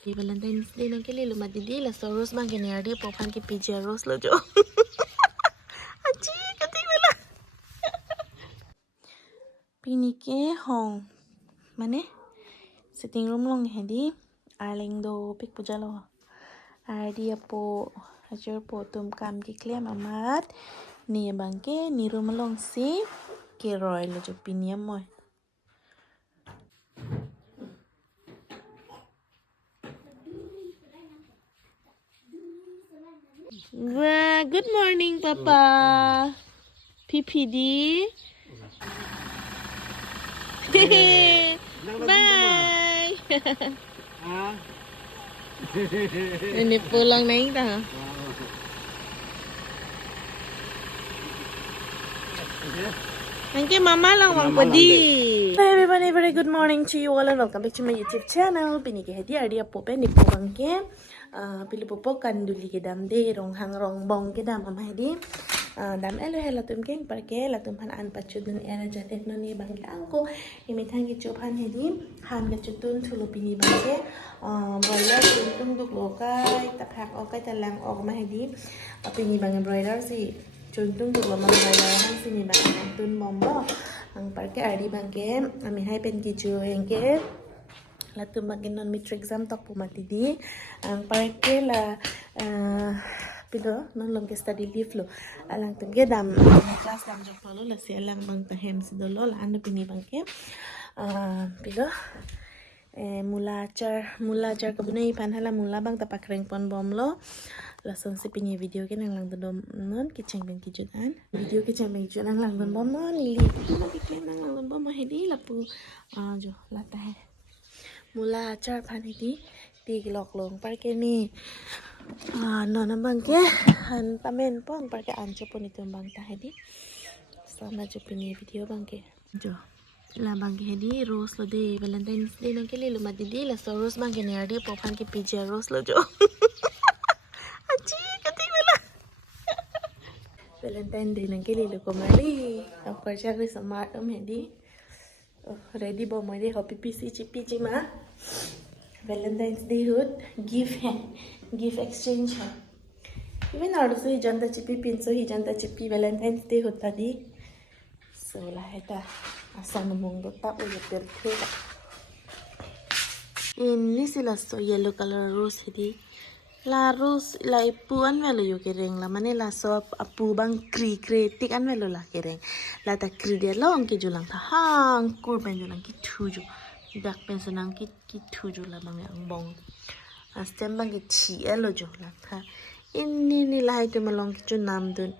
Di Valentine's Day lang kili lumadidi la so rose bang kinardi popan ki pija rose lo jo. Aji kating wala. Pini ke hong mane sitting room long hedi arling do pik puja lo. Ardi po ajur po tum kam ki klem amat ni bangke ni room long si ke roy lo jo pini moy. Wah, good morning, Papa. PPD. Bye. Ini pulang naik dah. Nanti mama lang wang padi. Hey everybody, very good morning to you all and welcome back to my YouTube channel. Pini ke hadi ardia pope ni popang ke pilu popo kanduli ke dam de rong hang rong bong ke dam ama hadi. Dam elo hela tum keng parke la tum han an pachudun era jatek no ni bang angko imitang ki chopan hadi han ke chutun thulu pini bangke broiler tung duk lokai tapak okai talang ok ma hadi pini bang broiler si chuntung duk lo ma broiler han sini bang tun mombo ang parke ardi bangke ami hai pen ki chu engke la tum bangke non mitri exam tok pumati di ang parke la pido non lom ke study leave lo alang tum ke dam class dam jok lo la si alang bang tahem si dolo la anu pini bangke pido mula acar kabunai pan hala mula bang tapak reng pon bom lo langsung si pinyi video ke nang lang dom non kiceng ben kijutan video kiceng ben kijutan lang dom bom non li kiceng nang lang dom bom hedi lapu jo lata hai mula acar pan hedi ti lok long par ke ni non bang ke han pamen pon par ke ancho pon itu bang ta hedi sama jo pinyi video bang ke jo la bang ke hedi rose lo de Valentine's Day lang kili lumadidi la so rose bang ke nerdi popan ke pija rose lo jo. Aji kating wala. Valentine Day lang kili ko mali. Of course siya sa smart hedi. Ready ba mo di kopi pisi chipi ma. Valentine's Day hood gift exchange ha. Even also hijanta chipi pinso hijanta chipi Valentine's Day hood tadi. So lah eta asa mong ta o perfect. Ini sila so yellow color rose hedi. La rose la ipu an velo yo kereng la mane la so apu bang kri tik an velo la kereng la ta kri dia long ki julang ta hang kur ben julang ki thuju dak pen sanang ki thuju la bang ang bong astem bang ki chi elo jo la tha inni ni la hai te malong ki chu nam dun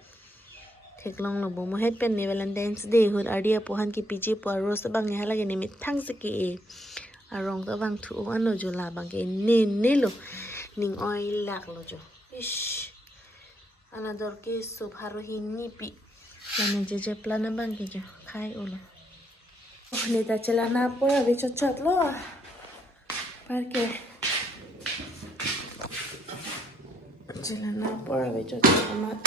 thek long lo bo mo het pen ni Valentine's Day hud adia pohan ki piji po rose bang ni hala ge ni mit thang se ki arong to bang thu an lo jo la bang ke ni lo ning oil lak lo jo ish anador ke soup haro hini pi lana jeje plana bang ke jo khai ulo neta chelana pora be chot lo parke chelana pora be chot amat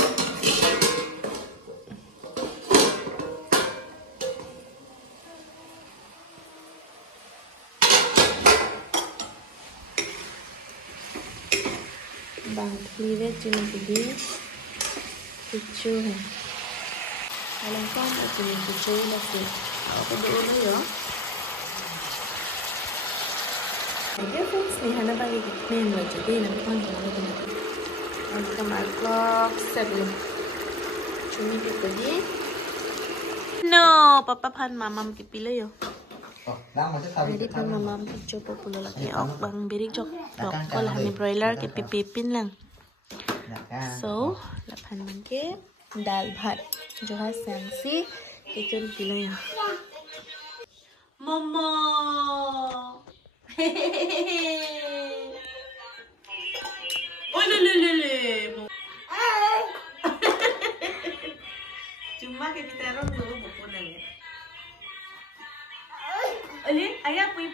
bang live chini kidi kichu hai alang kam chini kichu la se ako do na yo okay friends ni hana bagi name la jadi na kon ko na ang kamar clock 7 chuni kidi no papa pan mamam ki pila yo jadi pan mamam ki coba pula lagi ok bang birik jok kalau hani broiler ke pipipin lang so lapan mangke dal bhat jo ha sangsi kitchen pila ya momo oh le cuma ke bitaron dulu buku nanya ali ayah pui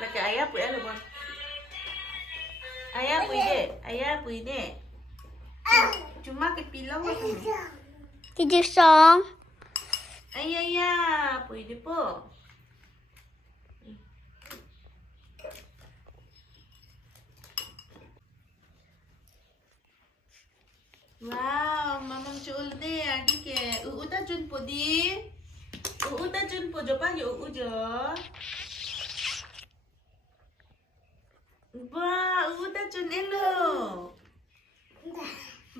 laki ayah pui alo bos ayah pui de cuma ke pilau tu Tidur song. ayah pui de po Wow, mamam chul de adi ke uta jun po di. Uta jun po jo pa yo jo. Ba, uta jun elo.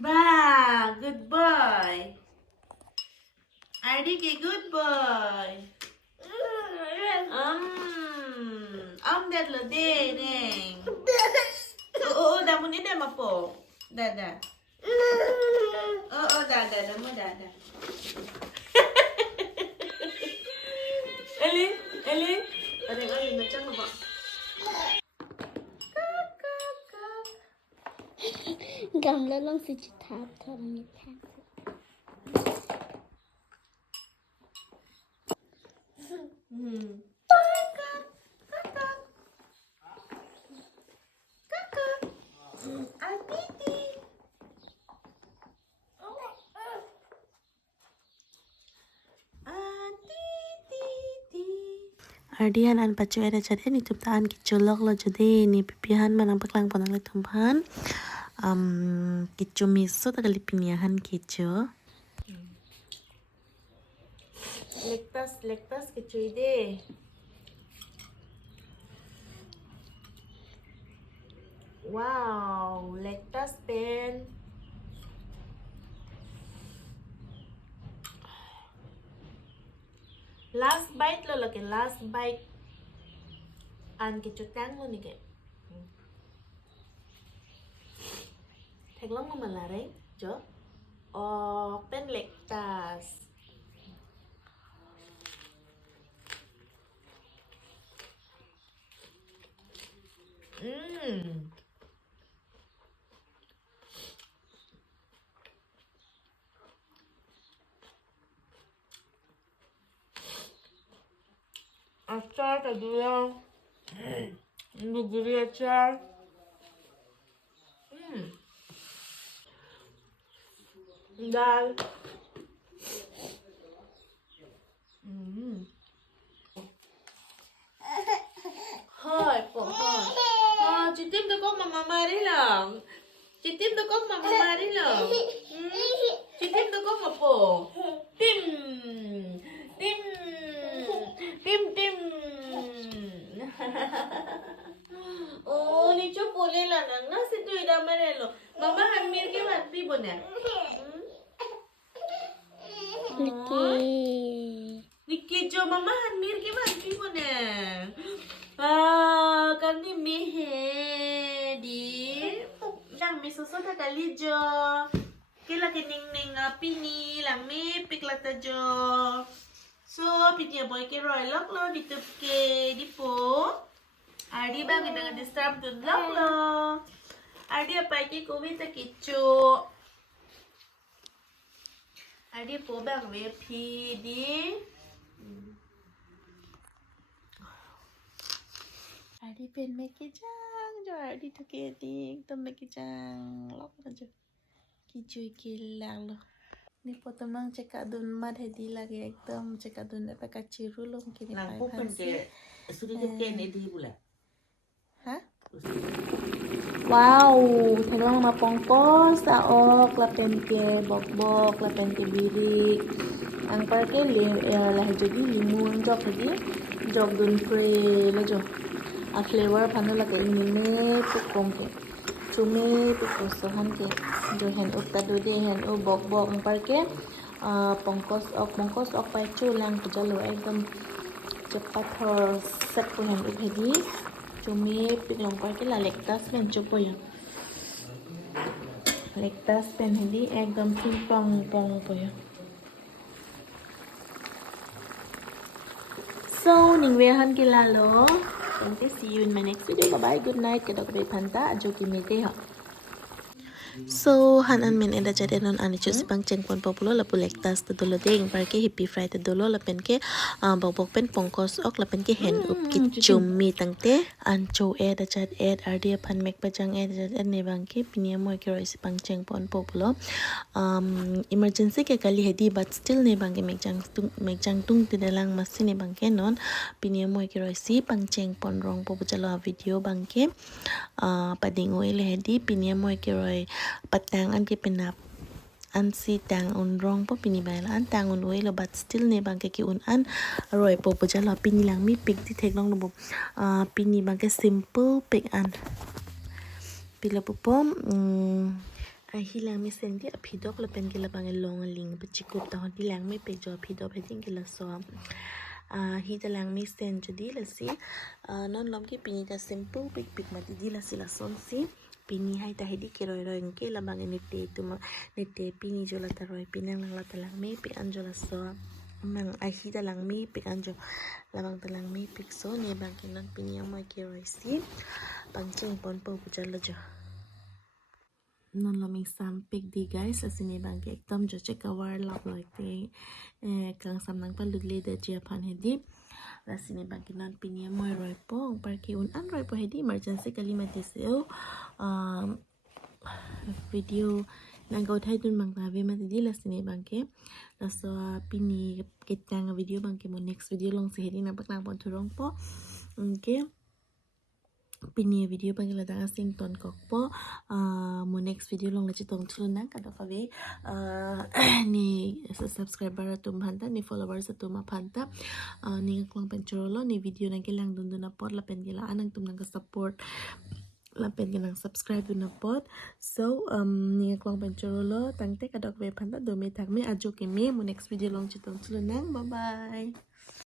Ba, good boy. Adi ke good boy. Dat lo de neng. Da mo ni da mapo. Da. Da mo da. Eli. Ada macam apa? Gamla lång sitt tap tar den i tap. Ardian an pacu ada jadi ni tuptaan kicolok lo jadi ni pipihan manang paklang ponang le tumpahan kicu miso tagali piniahan kicu lektas kicu ide wow lektas pen last bite lo lagi last bite an kicu tang lo ni ke Theklang mo malaring jo pen lektas Acar tadi yang Buguri acar Dal Thôi, chị Tim tôi có mama đi lòng Chị Tim tôi có mama đi lòng Chị Tim tôi có một bộ Tim Oh, ni chop boleh lah nang nasi tu ida merelo Mama hamil ke mati bone Niki jo mama hamil ke mati bone kan ni mehe di Yang mi susu ta kali jo Kila ning api ni lang me pikla ta jo So pitia boy ke roy lok lo ditup ke dipo Adi bang dengan disturb tu lok lo Adi apa ke kopi ta kicu Adi po bang we pi di Adi pen mekijang jo Adi tu ke ting tu mekijang lok lo jo Kicu kilang lo Ni foto mang cekak dun mad hedi lagi ekdom cekak dun dapat kaciru lo mungkin Nang bukan ke sudah ke di pula. Hah? Wow, terang mapongkos saok lapen ke bok lapen ke birik. Ang parke lah jadi limun jok lagi jok dun pre lo jok. A flavor panu la ke ini me pukong ke. Cumi pukusohan ke. Jo hen up tadu de hen u bok ang parke pongkos ok pai chulang kujalo ekdom cepat set po hen up hedi. Cumi piklong parke la lektas pen chupo ya. Lektas pen hedi ekdom pong po ya. So, ningwehan kilalo. See you in my next video. Bye-bye. Good night. Kedok bay panta. Ajo kimite ha. So, hanan min eda jade non ani chus bang chengpon populo la pulektas to dolo ding parke hippie fry to dolo la pen ke bok pen pongkos ok la pen ke hen up ki chummi tangte ancho eda jad ed ardia pan mek pajang ed jad ed ne bang ke pinia mo ke rois bang chengpon populo emergency ke kali hedi but still ne bang ke mek jang tung te dalang masine bang ke non pinia mo ke rois bang chengpon rong popo jalo video bang ke padingo ele hedi pinia mo ke roi patangan ke penap อันซีต่างอุ่นร้องปะปีนี้ใบละอันต่างอุ่นไว้ละบัด still ในบางแกกี่อุ่นอันอร่อยปะปะจะละปีนี้หลังมีปิกที่เทคลองระบบปีนี้บางแก simple ปิกอันปีละปะปอมhilang mi sendi apidop la pen gila bang long ling pachikup tahon hilang mi pe jo apidop heding gila so hi talang mi sen jadi la si non lom ki pini ta simple big big mati di la si la son si pini hai ta hedi ki roi roi ke la bang ni te tu ma ni te pini jo la ta roi pinang lang la talang mi pe anjo la so mang hi talang mi pe anjo la bang talang mi pe so ni bang ki non pini amoi ki roi si bang ching pon po puja la jo non lo ming sam pick di guys asini bang ke ekdam jo check cover lap like te kang sam nang palut le de chia phan hedi asini bang ke non pinia moi roi pong par ki un an roi po hedi emergency kalimati seo video nang go thai dun mang ta ve ma di lasini bang ke la so pini ke tang video bang ke mo next video long se hedi na pak nang pon thurong po ke pini video panggil datang asing ton kokpo mo next video long lechi tong chulunang kada kawe ni subscriber tum phanta ni followers tum phanta ni klong pencholo ni video nang kelang dun dun pot la pen gila anang tum nang support la pen gilang subscribe dun pot so ni klong pencholo tangte kada kawe phanta do me thak me ajo ke me mo next video long chi tong chulunang bye bye